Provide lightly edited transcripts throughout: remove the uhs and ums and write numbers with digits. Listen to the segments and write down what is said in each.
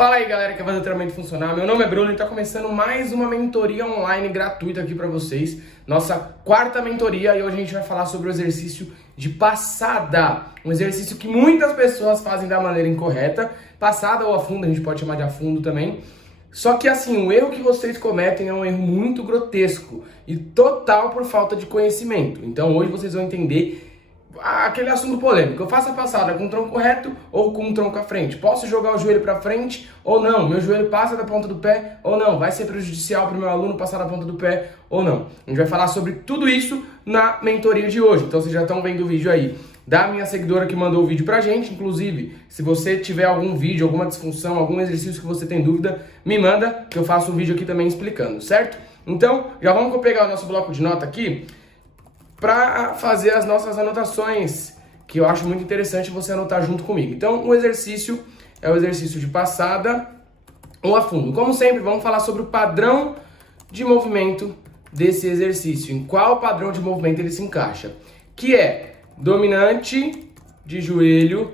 Fala aí galera que vai fazer o treinamento funcional, meu nome é Bruno e está começando mais uma mentoria online gratuita aqui para vocês, nossa quarta mentoria, e hoje a gente vai falar sobre o exercício de passada, um exercício que muitas pessoas fazem da maneira incorreta, passada ou afundo, a gente pode chamar de afundo também, só que assim, o erro que vocês cometem é um erro muito grotesco e total por falta de conhecimento, então hoje vocês vão entender aquele assunto polêmico. Eu faço a passada com o tronco reto ou com o tronco à frente? Posso jogar o joelho para frente ou não? Meu joelho passa da ponta do pé ou não? Vai ser prejudicial para o meu aluno passar da ponta do pé ou não? A gente vai falar sobre tudo isso na mentoria de hoje. Então vocês já estão vendo o vídeo aí da minha seguidora que mandou o vídeo pra gente. Inclusive, se você tiver algum vídeo, alguma disfunção, algum exercício que você tem dúvida, me manda que eu faço um vídeo aqui também explicando, certo? Então, já vamos pegar o nosso bloco de nota aqui para fazer as nossas anotações, que eu acho muito interessante você anotar junto comigo. Então, o exercício é o exercício de passada ou afundo. Como sempre, vamos falar sobre o padrão de movimento desse exercício, em qual padrão de movimento ele se encaixa, que é dominante de joelho,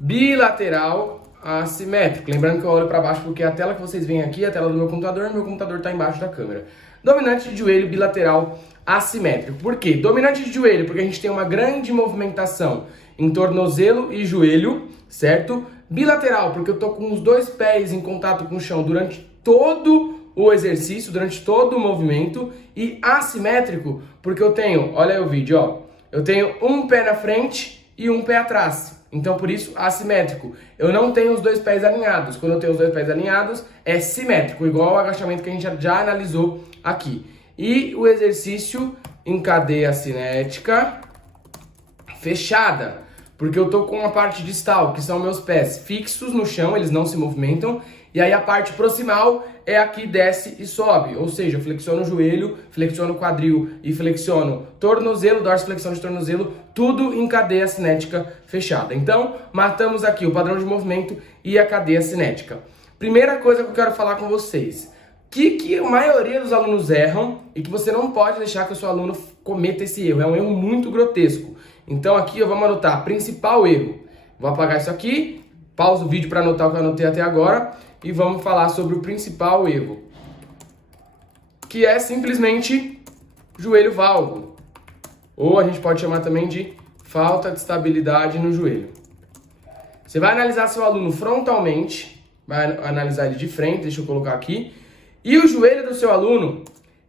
bilateral, assimétrico. Lembrando que eu olho para baixo porque a tela que vocês veem aqui é a tela do meu computador está embaixo da câmera. Dominante de joelho, bilateral, assimétrico. Por quê? Dominante de joelho, porque a gente tem uma grande movimentação em tornozelo e joelho, certo? Bilateral, porque eu tô com os dois pés em contato com o chão durante todo o exercício, durante todo o movimento. E assimétrico, porque eu tenho, olha aí o vídeo, ó. Eu tenho um pé na frente e um pé atrás. Então, por isso, assimétrico. Eu não tenho os dois pés alinhados. Quando eu tenho os dois pés alinhados, é simétrico, igual ao agachamento que a gente já analisou aqui. E o exercício em cadeia cinética fechada, porque eu tô com a parte distal, que são meus pés fixos no chão, eles não se movimentam, e aí a parte proximal é a que desce e sobe, ou seja, eu flexiono o joelho, flexiono o quadril e flexiono tornozelo, dorsiflexão de tornozelo, tudo em cadeia cinética fechada. Então, matamos aqui o padrão de movimento e a cadeia cinética. Primeira coisa que eu quero falar com vocês, que a maioria dos alunos erram e que você não pode deixar que o seu aluno cometa esse erro. É um erro muito grotesco. Então aqui vamos anotar, principal erro. Vou apagar isso aqui, pausa o vídeo para anotar o que eu anotei até agora e vamos falar sobre o principal erro, que é simplesmente joelho valgo. Ou a gente pode chamar também de falta de estabilidade no joelho. Você vai analisar seu aluno frontalmente, vai analisar ele de frente, deixa eu colocar aqui. E o joelho do seu aluno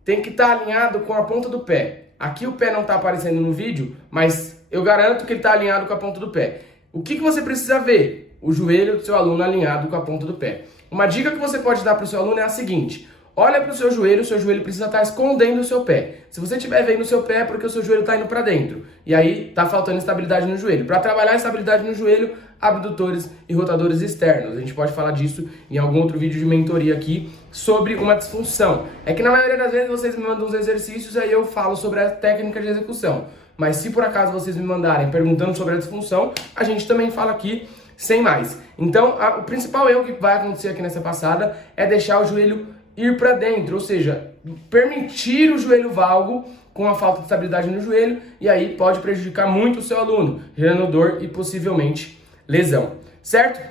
tem que estar alinhado com a ponta do pé. Aqui o pé não está aparecendo no vídeo, mas eu garanto que ele está alinhado com a ponta do pé. O que você precisa ver? O joelho do seu aluno alinhado com a ponta do pé. Uma dica que você pode dar para o seu aluno é a seguinte: olha para o seu joelho precisa estar escondendo o seu pé. Se você estiver vendo o seu pé é porque o seu joelho está indo para dentro. E aí está faltando estabilidade no joelho. Para trabalhar a estabilidade no joelho, abdutores e rotadores externos. A gente pode falar disso em algum outro vídeo de mentoria aqui sobre uma disfunção. É que na maioria das vezes vocês me mandam uns exercícios e aí eu falo sobre a técnica de execução. Mas se por acaso vocês me mandarem perguntando sobre a disfunção, a gente também fala aqui sem mais. Então, o principal erro que vai acontecer aqui nessa passada é deixar o joelho ir para dentro, ou seja, permitir o joelho valgo com a falta de estabilidade no joelho, e aí pode prejudicar muito o seu aluno, gerando dor e possivelmente lesão, certo?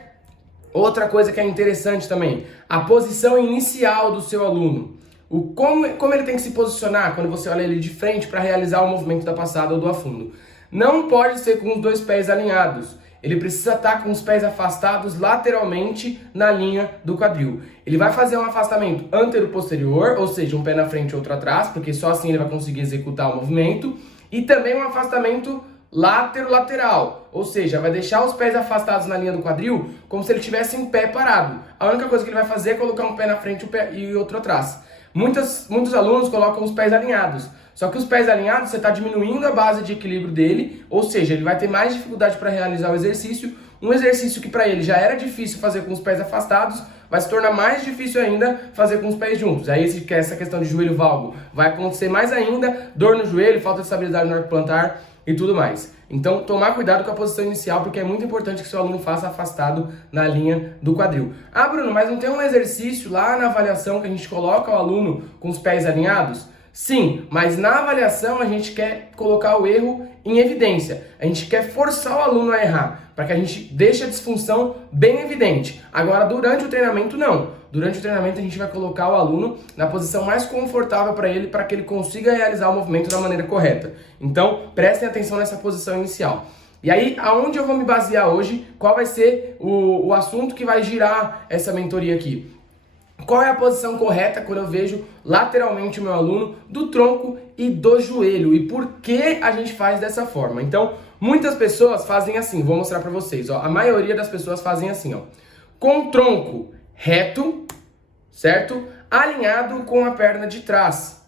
Outra coisa que é interessante também, a posição inicial do seu aluno. Como ele tem que se posicionar quando você olha ele de frente para realizar o movimento da passada ou do afundo. Não pode ser com os dois pés alinhados. Ele precisa estar com os pés afastados lateralmente na linha do quadril. Ele vai fazer um afastamento antero-posterior, ou seja, um pé na frente e outro atrás, porque só assim ele vai conseguir executar o movimento. E também um afastamento látero-lateral, ou seja, vai deixar os pés afastados na linha do quadril como se ele estivesse em pé parado. A única coisa que ele vai fazer é colocar um pé na frente e outro atrás. Muitos alunos colocam os pés alinhados, só que os pés alinhados você está diminuindo a base de equilíbrio dele, ou seja, ele vai ter mais dificuldade para realizar o exercício. Um exercício que para ele já era difícil fazer com os pés afastados, vai se tornar mais difícil ainda fazer com os pés juntos. Aí essa questão de joelho valgo vai acontecer mais ainda, dor no joelho, falta de estabilidade no arco plantar e tudo mais. Então, tomar cuidado com a posição inicial, porque é muito importante que seu aluno faça afastado na linha do quadril. Ah, Bruno, mas não tem um exercício lá na avaliação que a gente coloca o aluno com os pés alinhados? Sim, mas na avaliação a gente quer colocar o erro em evidência. A gente quer forçar o aluno a errar, para que a gente deixe a disfunção bem evidente. Agora, durante o treinamento, não. Durante o treinamento, a gente vai colocar o aluno na posição mais confortável para que ele consiga realizar o movimento da maneira correta. Então, prestem atenção nessa posição inicial. E aí, aonde eu vou me basear hoje? Qual vai ser o assunto que vai girar essa mentoria aqui? Qual é a posição correta quando eu vejo lateralmente o meu aluno do tronco e do joelho? E por que a gente faz dessa forma? Então, muitas pessoas fazem assim, vou mostrar pra vocês. Ó, a maioria das pessoas fazem assim, ó, com o tronco reto, certo? Alinhado com a perna de trás.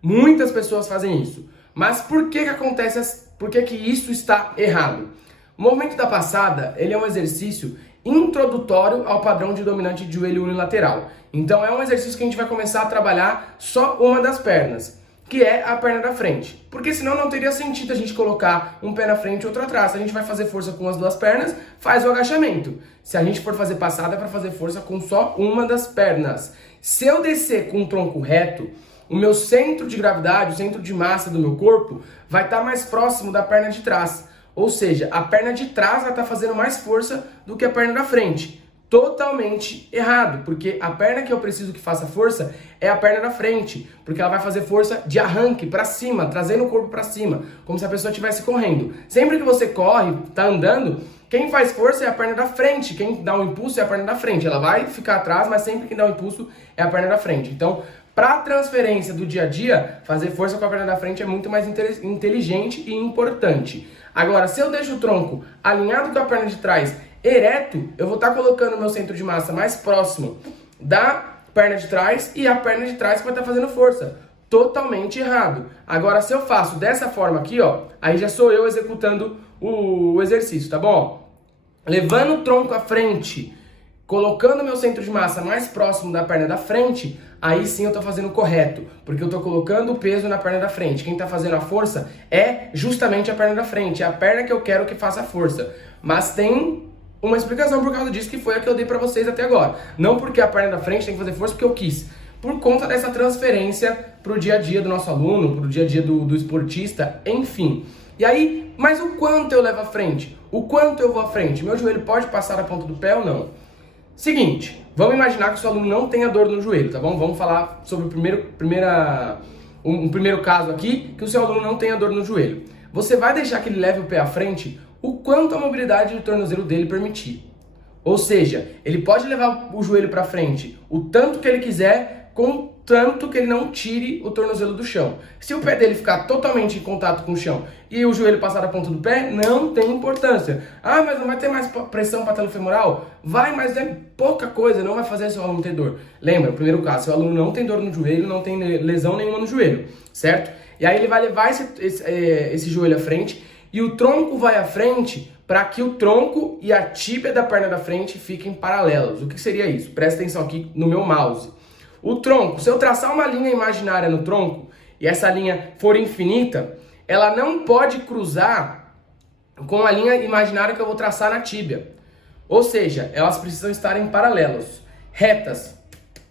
Muitas pessoas fazem isso. Mas por que acontece? Por que isso está errado? O movimento da passada, ele é um exercício introdutório ao padrão de dominante de joelho unilateral. Então é um exercício que a gente vai começar a trabalhar só uma das pernas, que é a perna da frente. Porque senão não teria sentido a gente colocar um pé na frente e outro atrás. Se a gente vai fazer força com as duas pernas, faz o agachamento. Se a gente for fazer passada, é para fazer força com só uma das pernas. Se eu descer com o tronco reto, o meu centro de gravidade, o centro de massa do meu corpo, vai estar mais próximo da perna de trás. Ou seja, a perna de trás vai estar fazendo mais força do que a perna da frente. Totalmente errado, porque a perna que eu preciso que faça força é a perna da frente, porque ela vai fazer força de arranque para cima, trazendo o corpo para cima, como se a pessoa estivesse correndo. Sempre que você corre, tá andando, quem faz força é a perna da frente, quem dá o impulso é a perna da frente. Ela vai ficar atrás, mas sempre quem dá o impulso é a perna da frente. Então, para transferência do dia a dia, fazer força com a perna da frente é muito mais inteligente e importante. Agora, se eu deixo o tronco alinhado com a perna de trás, ereto, eu vou estar colocando o meu centro de massa mais próximo da perna de trás e a perna de trás que vai estar fazendo força. Totalmente errado. Agora, se eu faço dessa forma aqui, ó, aí já sou eu executando o exercício, tá bom? Levando o tronco à frente, colocando meu centro de massa mais próximo da perna da frente, aí sim eu tô fazendo o correto, porque eu tô colocando o peso na perna da frente. Quem tá fazendo a força é justamente a perna da frente, é a perna que eu quero que faça a força. Mas tem uma explicação por causa disso, que foi a que eu dei pra vocês até agora. Não porque a perna da frente tem que fazer força porque eu quis, por conta dessa transferência pro dia a dia do nosso aluno, pro dia a dia do esportista, enfim. E aí, mas o quanto eu levo à frente? O quanto eu vou à frente? Meu joelho pode passar a ponta do pé ou não? Seguinte, vamos imaginar que o seu aluno não tenha dor no joelho, tá bom? Vamos falar sobre um primeiro caso aqui, que o seu aluno não tenha dor no joelho. Você vai deixar que ele leve o pé à frente o quanto a mobilidade do tornozelo dele permitir. Ou seja, ele pode levar o joelho para frente o tanto que ele quiser, contanto que ele não tire o tornozelo do chão. Se o pé dele ficar totalmente em contato com o chão e o joelho passar da ponta do pé, não tem importância. Ah, mas não vai ter mais pressão patelofemoral? Vai, mas é pouca coisa, não vai fazer seu aluno ter dor. Lembra, primeiro caso, seu aluno não tem dor no joelho, não tem lesão nenhuma no joelho, certo? E aí ele vai levar esse joelho à frente e o tronco vai à frente para que o tronco e a tíbia da perna da frente fiquem paralelos. O que seria isso? Presta atenção aqui no meu mouse. O tronco, se eu traçar uma linha imaginária no tronco e essa linha for infinita, ela não pode cruzar com a linha imaginária que eu vou traçar na tíbia. Ou seja, elas precisam estar em paralelos, retas,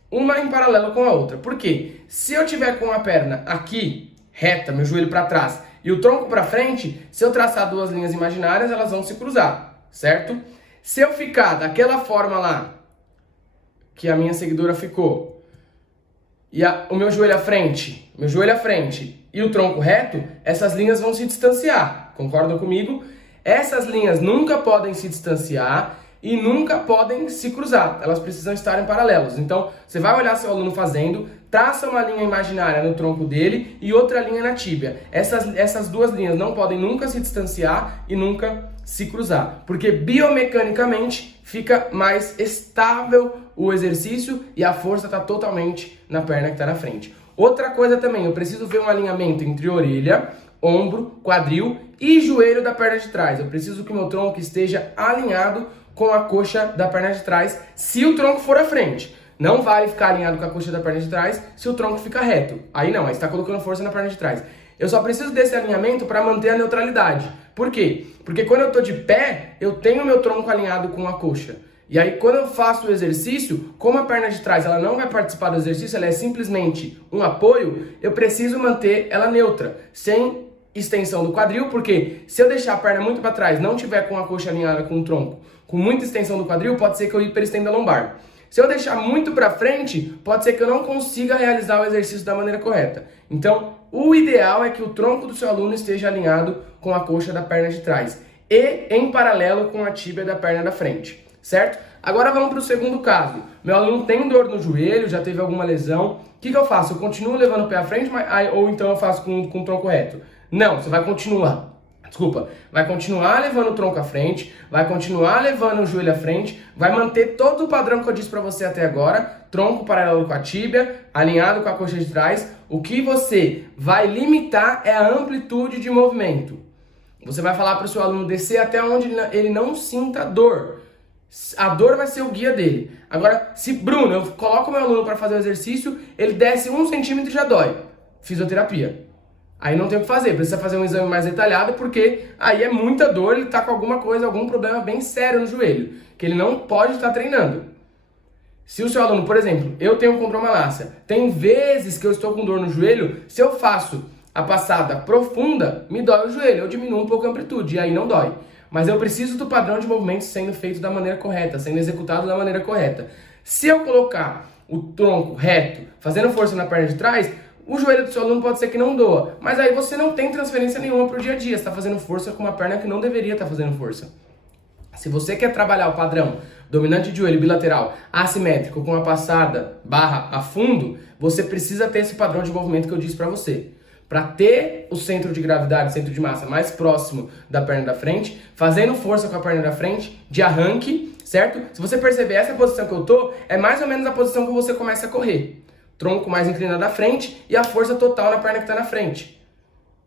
uma em paralelo com a outra. Por quê? Se eu tiver com a perna aqui, reta, meu joelho para trás, e o tronco para frente, se eu traçar duas linhas imaginárias, elas vão se cruzar, certo? Se eu ficar daquela forma lá, que a minha seguidora ficou, e o meu joelho à frente e o tronco reto, essas linhas vão se distanciar. Concordam comigo? Essas linhas nunca podem se distanciar e nunca podem se cruzar. Elas precisam estar em paralelos. Então, você vai olhar seu aluno fazendo, traça uma linha imaginária no tronco dele e outra linha na tíbia. Essas duas linhas não podem nunca se distanciar e nunca se cruzar, porque biomecanicamente fica mais estável o exercício e a força está totalmente na perna que está na frente. Outra coisa também, eu preciso ver um alinhamento entre orelha, ombro, quadril e joelho da perna de trás. Eu preciso que o meu tronco esteja alinhado com a coxa da perna de trás, se o tronco for à frente. Não vale ficar alinhado com a coxa da perna de trás se o tronco ficar reto. Aí não, aí você está colocando força na perna de trás. Eu só preciso desse alinhamento para manter a neutralidade. Por quê? Porque quando eu estou de pé, eu tenho meu tronco alinhado com a coxa. E aí, quando eu faço o exercício, como a perna de trás ela não vai participar do exercício, ela é simplesmente um apoio, eu preciso manter ela neutra, sem extensão do quadril, porque se eu deixar a perna muito para trás, não tiver com a coxa alinhada com o tronco, com muita extensão do quadril, pode ser que eu hiperestenda a lombar. Se eu deixar muito para frente, pode ser que eu não consiga realizar o exercício da maneira correta. Então, o ideal é que o tronco do seu aluno esteja alinhado com a coxa da perna de trás e em paralelo com a tíbia da perna da frente. Certo? Agora vamos para o segundo caso. Meu aluno tem dor no joelho, já teve alguma lesão. O que eu faço? Eu continuo levando o pé à frente ou então eu faço com o tronco reto? Não, você vai continuar. Vai continuar levando o tronco à frente, vai continuar levando o joelho à frente, vai manter todo o padrão que eu disse para você até agora, tronco paralelo com a tíbia, alinhado com a coxa de trás. O que você vai limitar é a amplitude de movimento. Você vai falar para o seu aluno descer até onde ele não sinta dor. A dor vai ser o guia dele. Agora, se Bruno, eu coloco o meu aluno para fazer o exercício, ele desce 1 centímetro e já dói. Fisioterapia. Aí não tem o que fazer, precisa fazer um exame mais detalhado, porque aí é muita dor, ele tá com alguma coisa, algum problema bem sério no joelho, que ele não pode estar treinando. Se o seu aluno, por exemplo, eu tenho condromalácia, tem vezes que eu estou com dor no joelho, se eu faço a passada profunda, me dói o joelho, eu diminuo um pouco a amplitude, e aí não dói. Mas eu preciso do padrão de movimento sendo feito da maneira correta, sendo executado da maneira correta. Se eu colocar o tronco reto, fazendo força na perna de trás, o joelho do seu aluno pode ser que não doa. Mas aí você não tem transferência nenhuma para o dia a dia. Você está fazendo força com uma perna que não deveria estar fazendo força. Se você quer trabalhar o padrão dominante de joelho bilateral assimétrico com a passada barra a fundo, você precisa ter esse padrão de movimento que eu disse para você. Para ter o centro de gravidade, centro de massa mais próximo da perna da frente, fazendo força com a perna da frente, de arranque, certo? Se você perceber, essa posição que eu tô é mais ou menos a posição que você começa a correr. Tronco mais inclinado à frente e a força total na perna que está na frente.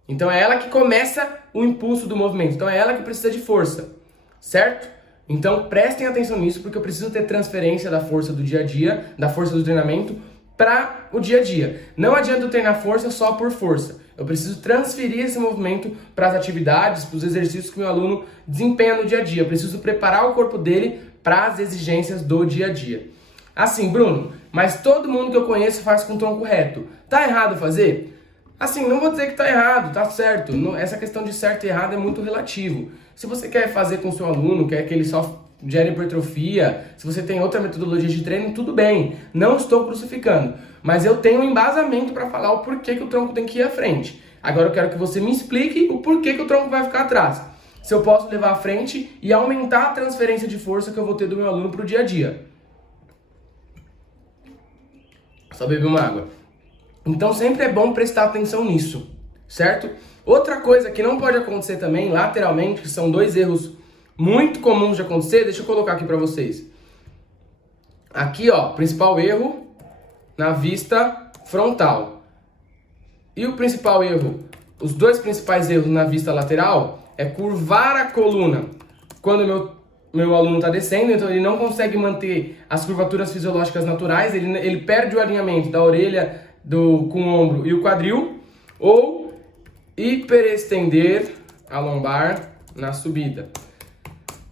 Então é ela que começa o impulso do movimento. Então é ela que precisa de força, certo? Então prestem atenção nisso, porque eu preciso ter transferência da força do dia a dia, da força do treinamento, para o dia a dia. Não adianta eu treinar força só por força. Eu preciso transferir esse movimento para as atividades, para os exercícios que meu aluno desempenha no dia a dia. Eu preciso preparar o corpo dele para as exigências do dia a dia. Assim, Bruno, mas todo mundo que eu conheço faz com tronco reto. Tá errado fazer? Assim, não vou dizer que tá errado, tá certo. Essa questão de certo e errado é muito relativo. Se você quer fazer com o seu aluno, quer que ele só gere hipertrofia, se você tem outra metodologia de treino, tudo bem. Não estou crucificando. Mas eu tenho um embasamento para falar o porquê que o tronco tem que ir à frente. Agora eu quero que você me explique o porquê que o tronco vai ficar atrás. Se eu posso levar à frente e aumentar a transferência de força que eu vou ter do meu aluno para o dia a dia. Só beber uma água. Então sempre é bom prestar atenção nisso, certo? Outra coisa que não pode acontecer também, lateralmente, que são 2 erros muito comuns de acontecer, deixa eu colocar aqui para vocês. Aqui, ó, principal erro na vista frontal. E o principal erro, os 2 principais erros na vista lateral é curvar a coluna quando meu aluno está descendo, então ele não consegue manter as curvaturas fisiológicas naturais, ele perde o alinhamento da orelha com o ombro e o quadril, ou hiperestender a lombar na subida.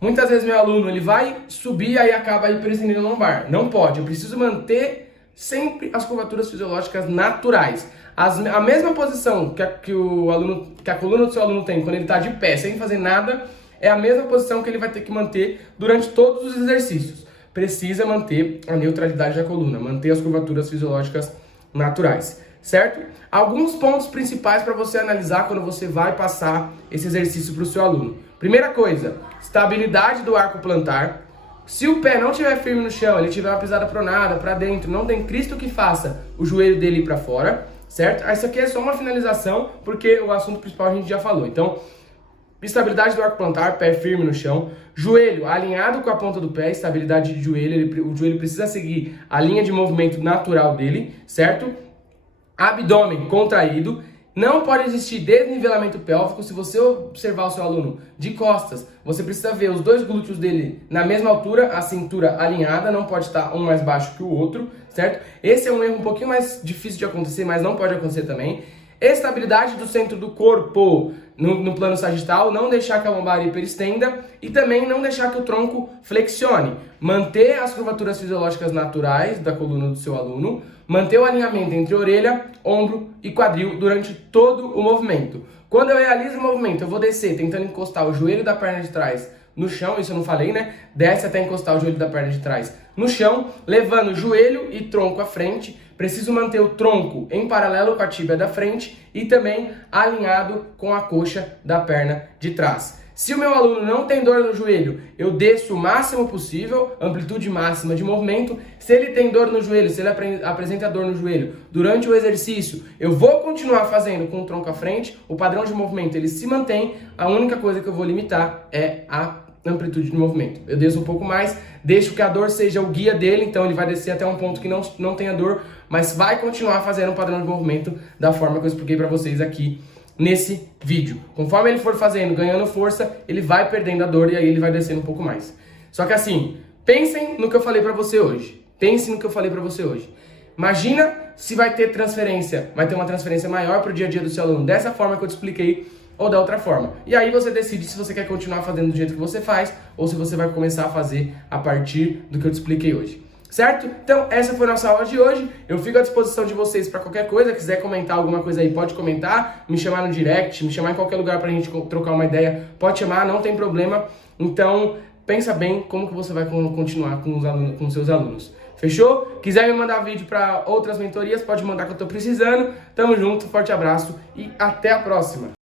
Muitas vezes meu aluno ele vai subir e aí acaba hiperestendendo a lombar. Não pode, eu preciso manter sempre as curvaturas fisiológicas naturais. A mesma posição que a coluna do seu aluno tem quando ele está de pé, sem fazer nada, é a mesma posição que ele vai ter que manter durante todos os exercícios. Precisa manter a neutralidade da coluna, manter as curvaturas fisiológicas naturais, certo? Alguns pontos principais para você analisar quando você vai passar esse exercício para o seu aluno. Primeira coisa, estabilidade do arco plantar. Se o pé não estiver firme no chão, ele tiver uma pisada pronada para dentro, não tem Cristo que faça o joelho dele ir para fora, certo? Isso aqui é só uma finalização, porque o assunto principal a gente já falou. Então, estabilidade do arco plantar, pé firme no chão. Joelho alinhado com a ponta do pé, estabilidade de joelho. O joelho precisa seguir a linha de movimento natural dele, certo? Abdômen contraído. Não pode existir desnivelamento pélvico. Se você observar o seu aluno de costas, você precisa ver os 2 glúteos dele na mesma altura, a cintura alinhada, não pode estar um mais baixo que o outro, certo? Esse é um erro um pouquinho mais difícil de acontecer, mas não pode acontecer também. Estabilidade do centro do corpo no plano sagital, não deixar que a lombar hiperestenda e também não deixar que o tronco flexione. Manter as curvaturas fisiológicas naturais da coluna do seu aluno, manter o alinhamento entre orelha, ombro e quadril durante todo o movimento. Quando eu realizo o movimento, eu vou descer tentando encostar o joelho da perna de trás no chão, isso eu não falei, né? Desce até encostar o joelho da perna de trás no chão, levando joelho e tronco à frente. Preciso manter o tronco em paralelo com a tíbia da frente e também alinhado com a coxa da perna de trás. Se o meu aluno não tem dor no joelho, eu desço o máximo possível, amplitude máxima de movimento. Se ele tem dor no joelho, se ele apresenta dor no joelho durante o exercício, eu vou continuar fazendo com o tronco à frente, o padrão de movimento ele se mantém, a única coisa que eu vou limitar é a amplitude de movimento. Eu desço um pouco mais, deixo que a dor seja o guia dele, então ele vai descer até um ponto que não tenha dor, mas vai continuar fazendo o padrão de movimento da forma que eu expliquei para vocês aqui nesse vídeo. Conforme ele for fazendo, ganhando força, ele vai perdendo a dor e aí ele vai descendo um pouco mais. Só que assim, pensem no que eu falei para você hoje. Pense no que eu falei para você hoje. Imagina se vai ter uma transferência maior para o dia a dia do seu aluno, dessa forma que eu te expliquei, ou da outra forma. E aí você decide se você quer continuar fazendo do jeito que você faz ou se você vai começar a fazer a partir do que eu te expliquei hoje. Certo? Então, essa foi a nossa aula de hoje. Eu fico à disposição de vocês para qualquer coisa. Quiser comentar alguma coisa aí, pode comentar. Me chamar no direct, me chamar em qualquer lugar para a gente trocar uma ideia. Pode chamar, não tem problema. Então, pensa bem como que você vai continuar com seus alunos. Fechou? Quiser me mandar vídeo para outras mentorias, pode mandar que eu estou precisando. Tamo junto, forte abraço e até a próxima.